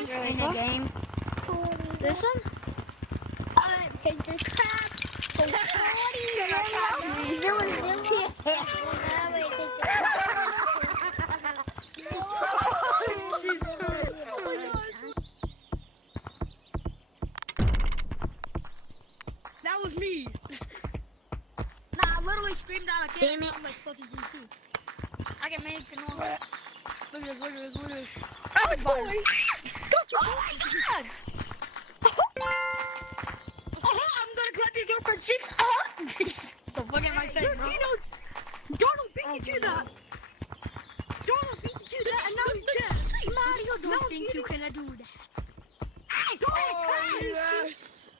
boys in a game. This one? Take this crap. That was me. Nah, I literally screamed out. I can't. Damn it. I'm like fucking GT. I can make a normal. Look at this, look at this, look at this. Oh boy! Gotcha. Oh my god! I'm gonna clap your door for 6. The fuck am I saying, bro? Donald beat you to that. Donald beat you to that, and now he's dead. Mario don't think you can do that. Hey, yes.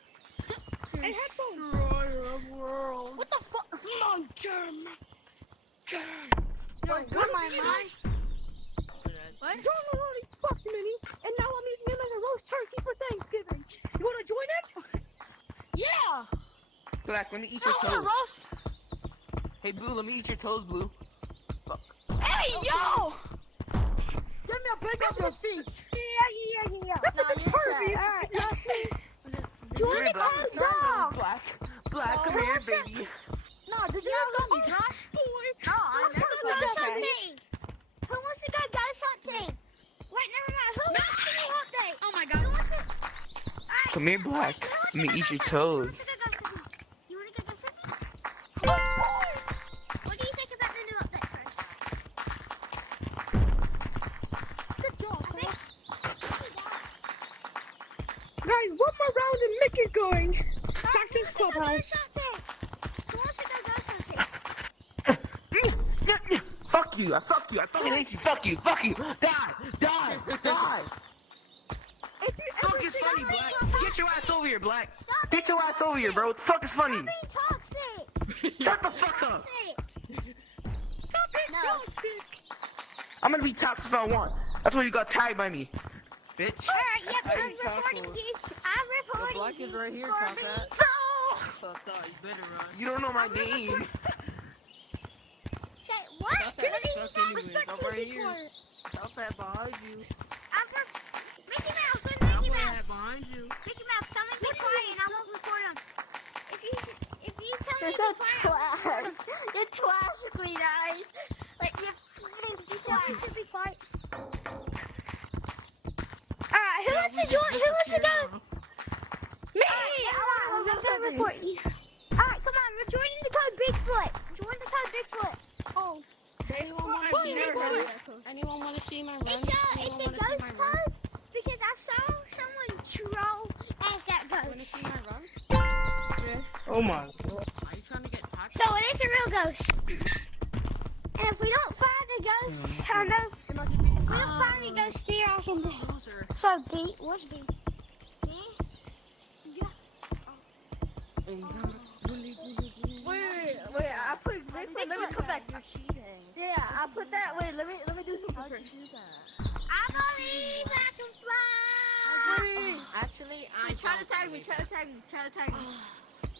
Hey, headphones. Destroyer of world. What the fuck? Come on, Germ. Yo, what am I? What? Donald already fucked me, and now I'm using him as a roast turkey for Thanksgiving. You wanna join him? Yeah. Black, let me eat your toes. Hey, Blue, let me eat your toes, Blue. Fuck. Hey, yo! Give me a big up your feet. Yeah. That's a big Herbie. Alright, Come here, Black. Black, come here, baby. No, did you not me, Josh? Oh, I'm never going hunting. Who wants to go ghost hunting? Wait, never mind. Who wants to go hunting? Oh my god. Who wants to... Come here, Black. Let me eat your toes. You want to go ghost hunting? What do you think about the new update first? Good job, I think... Guys, one more round and Mickey's going. Cactus Clubhouse. Who wants to go ghost hunting? Fuck you. I fucking hate you. Fuck you. Die. Fuck is funny, Black. Get your ass over here, Black. Get your ass over here, bro. What the fuck is funny? Stop being toxic. Shut the fuck up. Stop it, toxic. I'm gonna be toxic if I want. That's why you got tagged by me, bitch. Alright, yep, I'm reporting you. I'm reporting Black is right here, for Top me. Hat. No! Top Hat, you better run. You don't know my name. Say, what? Top Who Hat do you sucks got anyways. respect I'm to right the here. corner? Top Hat behind you. Mickey Mouse, where's I'm Mickey way Mouse? behind you. Mickey Mouse, tell me to be quiet and I won't record him. If you tell me You're to so be quiet, trash. You're trash, Queen Eyes. Like, you tell me to be quiet. Alright, who wants to join? Who wants to go? Me! I'm gonna report you. Alright, come on, we're joining the code Bigfoot. Join the code Bigfoot. Oh. Anyone want to see my run? Anyone want to see my run? It's a ghost code because I saw someone troll as that Want to ghost. see my run? Oh my god. Are you trying to get toxic? So it is a real ghost. And if we don't find a ghost, I know. If we don't find a ghost there, I can. Loser. So B, what's B? B? Yeah. Wait, I put Bigfoot. Let me come back. Yeah, I put that. Wait, let me do something first. I believe I can fly. Actually, Wait, try to tag me. Hold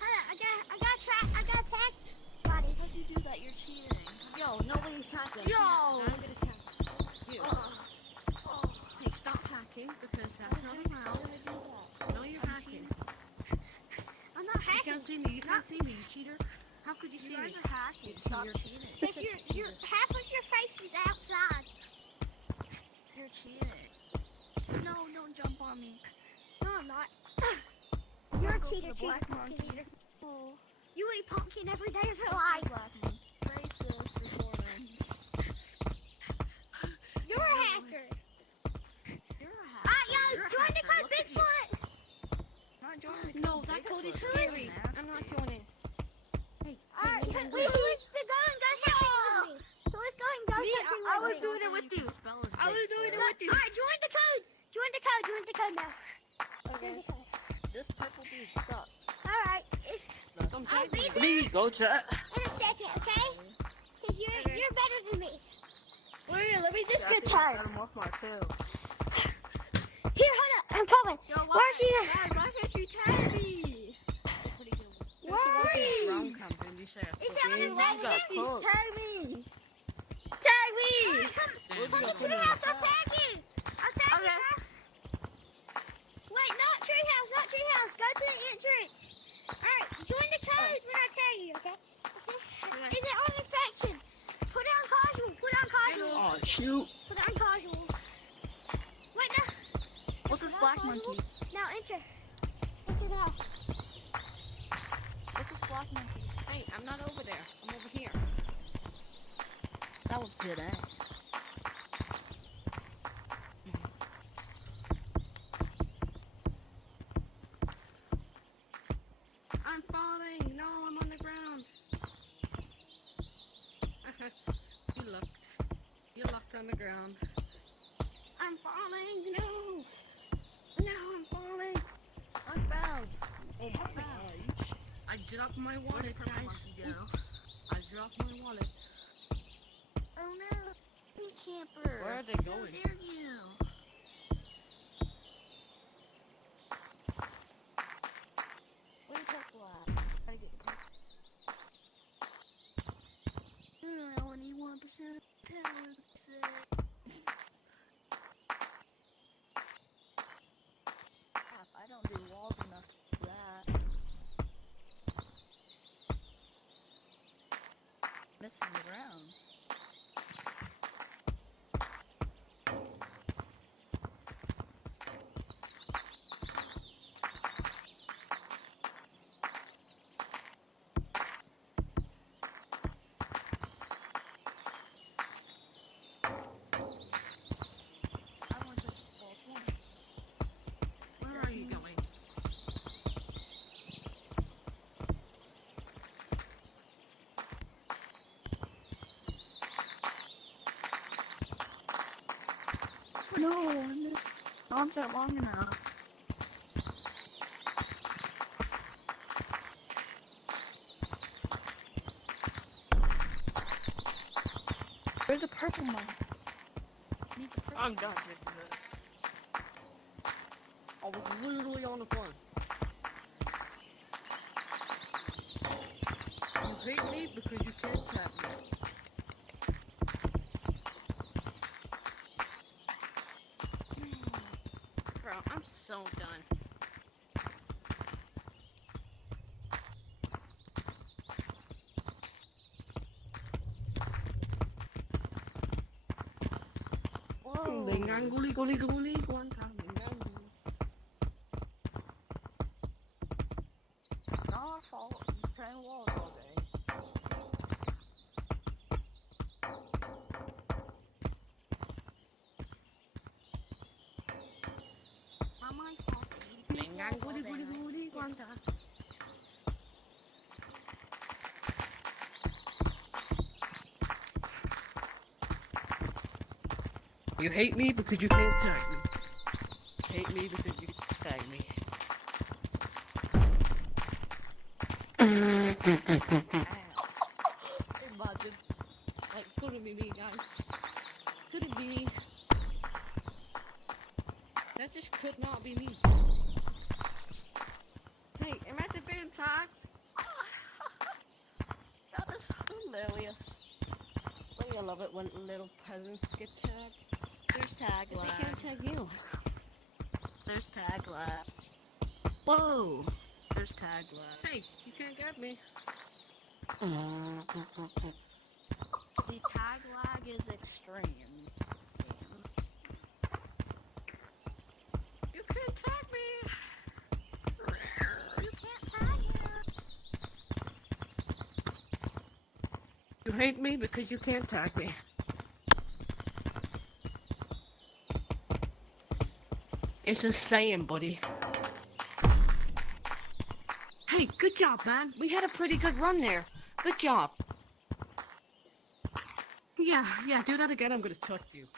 on, I got tagged. Body. How'd you do that? You're cheating. Yo, nobody's hacking. Yo! I'm gonna tag you. Hey, stop hacking because that's not allowed. No, you're hacking. I'm not You hacking. can't see me. You can't see me, you cheater. How could you see me? guys are hacking. Stop cheating. Because your half of your face was outside. You're cheating. No, don't jump on me. No, I'm not. You're a cheater, black cheater. monkey. Oh. You eat pumpkin every day of your life. Racist performance. You're a hacker. You're a hacker. Alright, yo, You're a join the hacker. code Look at you. Bigfoot. Not joining. No, that code is scary. I'm not joining. Hey, Alright, hey, who wants to go and ghost hunting with me? Who is going ghost hunting with me? I was doing it with you. I was doing it with you. Alright, join the code. Join the code now. Join the code. This purple dude sucks. Alright, Don't I'll tag be me. there Me, go chat. in a second, okay? Because you're better than me. Wait, let me just get I tagged. got him off my tail. Here, hold up. I'm coming. Where's he? Why can't you tag me? Round campaign, you say Is that an You got infection? cooked. Tag me. Tag me. Come to the house. I'll tag you. I'll tag you. Alright, join the code when I tell you, okay? Is it on infection? Put on casual. Put on casual. Oh shoot. Put on casual. Wait, no. What's this black monkey? Now enter. Enter now. What's this black monkey? Hey, I'm not over there. I'm over here. That was good, eh? I'm falling. No, I'm on the ground. You looked. You looked on the ground. I'm falling. No. No, I'm falling. I found. Oh my gosh. I dropped my wallet, guys. I dropped my wallet. Oh no. Camper. Where are they How going? dare you? Where's that black? Gotta get I only 1% power. Crap, I don't do walls enough for that. Missing the rounds. I want to false one. Where are you going? No, not that long enough. Where's the purple one? Need the purple I'm done with this. I was literally on the phone. You hate me because you can't tap me. Bro, I'm so done. Whoa. Guli guli guli guantanamo. Not our fault. I'm trying walls all day. Not my fault. Guli guli guli guantanamo. You hate me because you can't tag me. Hate me because you can't tag me. Imagine. Like, couldn't be me, guys. Couldn't be me. That just could not be me. Hey, imagine being tagged. That is hilarious. Don't you love it when little peasants get tagged? There's tag They lag. can't tag you. There's tag lag. Whoa. There's tag lag. Hey, you can't get me. The tag lag is extreme. Sam. You can't tag me. You can't tag You hate me because you can't tag me. It's just saying, buddy. Hey, good job, man. We had a pretty good run there. Good job. Yeah, do that again. I'm gonna touch you.